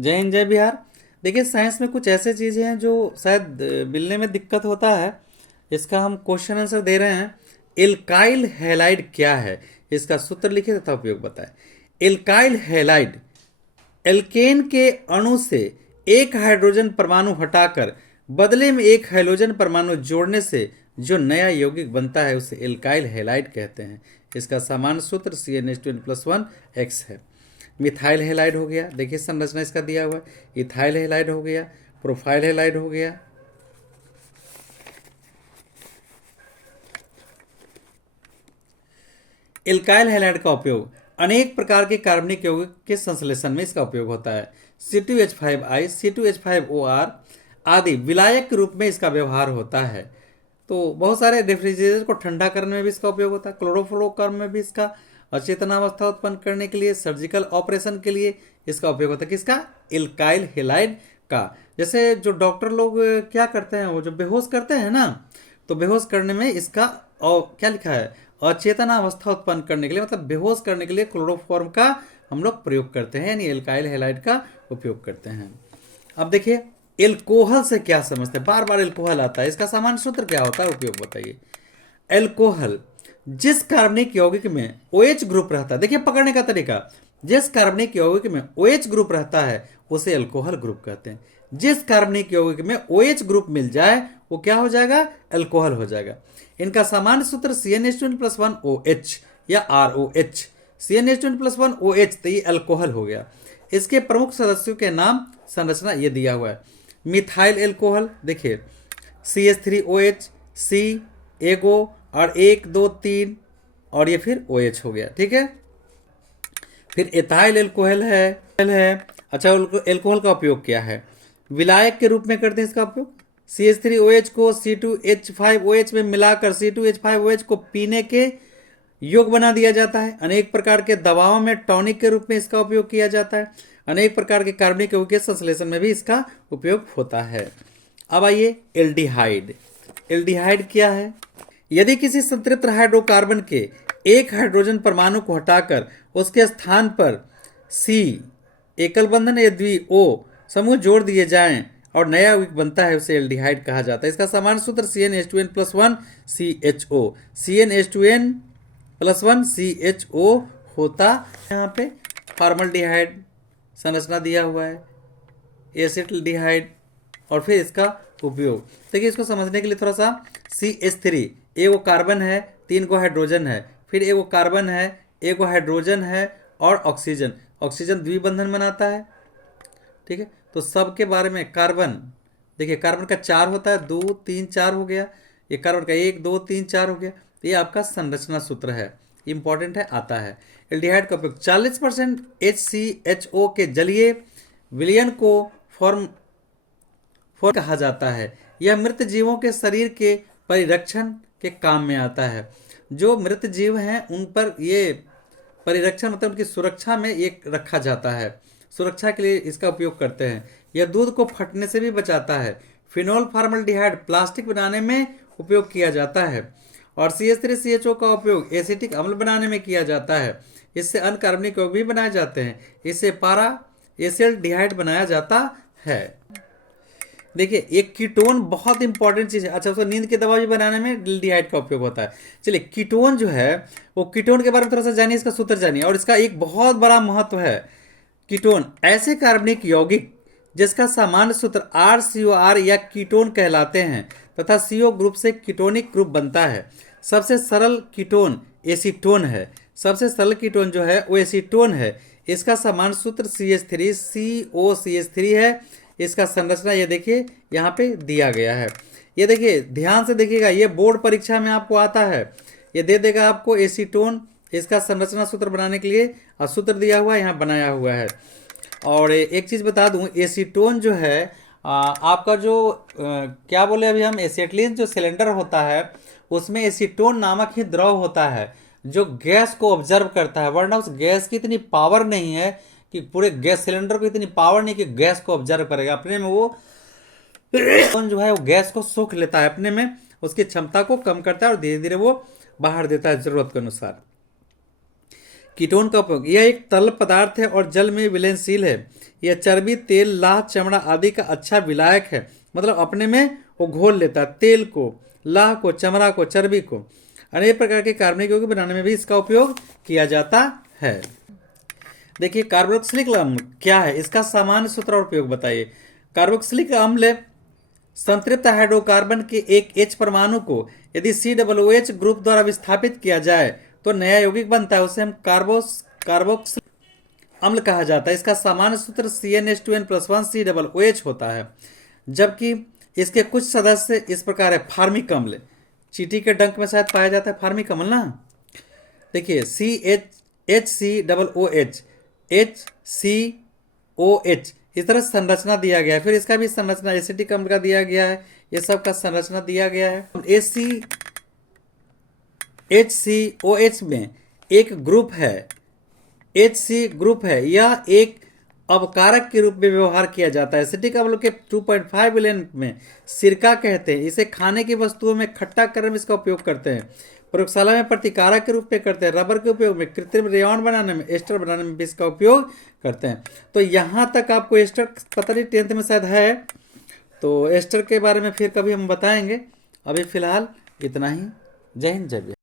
जय हिंद जय बिहार। देखिए साइंस में कुछ ऐसे चीज़ें हैं जो शायद मिलने में दिक्कत होता है। इसका हम क्वेश्चन आंसर दे रहे हैं। एल्काइल हैलाइड क्या है, इसका सूत्र लिखिए तथा उपयोग बताएं। एल्काइल हैलाइड एल्केन के अणु से एक हाइड्रोजन परमाणु हटाकर बदले में एक हाइड्रोजन परमाणु जोड़ने से जो नया यौगिक बनता है उसे एल्काइल हैलाइड कहते हैं। इसका सामान्य सूत्र CnH2n+1 है। मिथाइल हैलाइड हो गया, देखिए संरचना इसका दिया हुआ है। इथाइल हैलाइड हो गया, प्रोफाइल हैलाइड हो गया। एल्काइल हैलाइड का उपयोग अनेक प्रकार के कार्बनिक यौगिक के संश्लेषण में इसका उपयोग होता है। C2H5I, C2H5OR आदि विलायक के रूप में इसका व्यवहार होता है। तो बहुत सारे रेफ्रिजरेटर को ठंडा करने में भी इसका उपयोग होता है। क्लोरोफ्लोरोकार्बन में भी इसका अचेतनावस्था उत्पन्न करने के लिए, सर्जिकल ऑपरेशन के लिए इसका उपयोग होता है। किसका? एल्काइल हैलाइड का। जैसे जो डॉक्टर लोग क्या करते हैं, वो जो बेहोश करते हैं ना, तो बेहोश करने में इसका क्या लिखा है, अचेतनावस्था उत्पन्न करने के लिए, मतलब बेहोश करने के लिए क्लोरोफॉर्म का हम लोग प्रयोग करते हैं, यानी एल्काइल हैलाइड का उपयोग करते हैं। अब देखिए एल्कोहल से क्या समझते हैं, बार बार एल्कोहल आता है, इसका सामान्य सूत्र क्या होता है, उपयोग बताइए। एल्कोहल जिस कार्बनिक यौगिक में OH ग्रुप रहता है, देखिए पकड़ने का तरीका, जिस कार्बनिक यौगिक में OH ग्रुप रहता है उसे एल्कोहल ग्रुप कहते हैं। जिस कार्बनिक यौगिक में OH ग्रुप मिल जाए वो क्या हो जाएगा, एल्कोहल हो जाएगा। इनका सामान्य सूत्र CnH2n+1OH या ROH। CnH2n+1OH तो ये एल्कोहल हो गया। इसके प्रमुख सदस्यों के नाम, संरचना ये दिया हुआ है। मिथाइल एल्कोहल देखिए CH3OH, C एगो और 1 2 3 और ये फिर OH हो गया, ठीक है। फिर एथाइल एल्कोहल है। अच्छा, एल्कोहल का उपयोग क्या है, विलायक के रूप में करते हैं इसका उपयोग। CH3OH को C2H5OH में मिलाकर C2H5OH को पीने के योग बना दिया जाता है। अनेक प्रकार के दवाओं में टॉनिक के रूप में इसका उपयोग किया जाता है। अनेक प्रकार के कार्बनिक यौगिक के संश्लेषण में भी इसका उपयोग होता है। अब आइए एल्डिहाइड। एल्डिहाइड क्या है, यदि किसी संतृप्त हाइड्रोकार्बन के एक हाइड्रोजन परमाणु को हटाकर उसके स्थान पर C एकल बंधन या द्वि O समूह जोड़ दिए जाएं और नया यौगिक बनता है उसे एल्डिहाइड कहा जाता है। इसका सामान्य सूत्र CnH2n+1 CHO। CnH2n+1 CHO होता है। यहाँ पे फॉर्मल्डिहाइड संरचना दिया हुआ है, एसिटिल्डिहाइड और फिर इसका उपयोग देखिए। इसको समझने के लिए थोड़ा सा CH3 एगो कार्बन है, 3 गो हाइड्रोजन है, फिर एगो कार्बन है, एगो हाइड्रोजन है और ऑक्सीजन। ऑक्सीजन द्विबंधन बनाता है, ठीक है। तो सबके बारे में कार्बन देखिए, कार्बन का 4 होता है, 2 3 4 हो गया। ये कार्बन का 1 2 3 4 हो गया। तो ये आपका संरचना सूत्र है, इंपॉर्टेंट है, आता है। एल्डिहाइड का उपयोग 40% HCHO के जलीय विलयन को फॉर्म कहा जाता है। यह मृत जीवों के शरीर के परिरक्षण के काम में आता है। जो मृत जीव हैं उन पर ये परिरक्षण मतलब उनकी सुरक्षा में ये रखा जाता है, सुरक्षा के लिए इसका उपयोग करते हैं। यह दूध को फटने से भी बचाता है। फिनोल फॉर्मल्डिहाइड प्लास्टिक बनाने में उपयोग किया जाता है और CH3CHO का उपयोग एसिटिक अम्ल बनाने में किया जाता है। इससे अन्य कार्बनिक यौगिक भी बनाए जाते हैं। इससे पारा एसिल्डिहाइड बनाया जाता है। देखिए एक कीटोन बहुत इंपॉर्टेंट चीज है। अच्छा, उसको नींद की दवा भी बनाने में एल्डिहाइड का उपयोग होता है। चलिए कीटोन जो है वो कीटोन के बारे में थोड़ा सा जानिए, इसका सूत्र जानिए और इसका एक बहुत बड़ा महत्व है। कीटोन ऐसे कार्बनिक यौगिक जिसका सामान्य सूत्र RCOR या कीटोन कहलाते हैं तथा CO ग्रुप से कीटोनिक ग्रुप बनता है। सबसे सरल कीटोन एसीटोन है। सबसे सरल कीटोन जो है वो एसीटोन है। इसका सामान्य सूत्र CH3 COCH3 है। इसका संरचना ये देखिए यहाँ पे दिया गया है। ये देखिए ध्यान से देखिएगा, ये बोर्ड परीक्षा में आपको आता है, ये दे देगा आपको एसीटोन। इसका संरचना सूत्र बनाने के लिए सूत्र दिया हुआ है, यहाँ बनाया हुआ है। और एक चीज़ बता दूं, एसीटोन जो है आपका जो क्या बोले अभी हम, एसिटिलीन जो सिलेंडर होता है उसमें एसीटोन नामक ही द्रव होता है जो गैस को ऑब्जर्व करता है। वरना उस गैस की इतनी पावर नहीं है कि पूरे गैस सिलेंडर को इतनी पावर नहीं कि गैस को ऑब्जर्व करेगा अपने में। वो जो है वो गैस को सोख लेता है अपने में, उसकी क्षमता को कम करता है और धीरे धीरे वो बाहर देता है जरूरत के अनुसार। कीटोन का उपयोग, यह एक तरल पदार्थ है और जल में विलयनशील है। यह चर्बी, तेल, लाह, चमड़ा आदि का अच्छा विलायक है, मतलब अपने में वो घोल लेता है तेल को, लाह को, चमड़ा को, चर्बी को। अनेक प्रकार के कार्बनिक यौगिक बनाने में भी इसका उपयोग किया जाता है। देखिए कार्बोक्सिलिक अम्ल क्या है, इसका सामान्य सूत्र और उपयोग बताइए। कार्बोक्सिलिक अम्ल संतृप्त हाइड्रोकार्बन के एक H परमाणु को यदि COOH ग्रुप द्वारा विस्थापित किया जाए तो नया यौगिक बनता है, उसे हम कार्बोक्सिलिक अम्ल कहा जाता है। इसका सामान्य सूत्र CnH2n+1 COOH होता है। जबकि इसके कुछ सदस्य इस प्रकार है। फार्मिक अम्ल, चींटी के डंक में शायद पाया जाता है फार्मिक अम्ल ना। देखिए HCOOH, HCOH इस तरह संरचना दिया गया है। फिर इसका भी संरचना एसिटिक अम्ल का दिया गया है, ये सब का संरचना दिया गया है। HCOH में एक ग्रुप है, HC ग्रुप है, यह एक अवकारक के रूप में व्यवहार किया जाता है। एसिटिक अम्ल के 2.5 विलेन में सिरका कहते हैं। इसे खाने की वस्तुओं में खट्टा करने में इसका उपयोग करते हैं। प्रयोगशाला में प्रतिकारक के रूप में करते हैं। रबर के उपयोग में, कृत्रिम रेयॉन बनाने में, एस्टर बनाने में भी इसका उपयोग करते हैं। तो यहाँ तक आपको एस्टर पता नहीं 10th में शायद है, तो एस्टर के बारे में फिर कभी हम बताएंगे। अभी फिलहाल इतना ही। जय हिंद, जय भारत।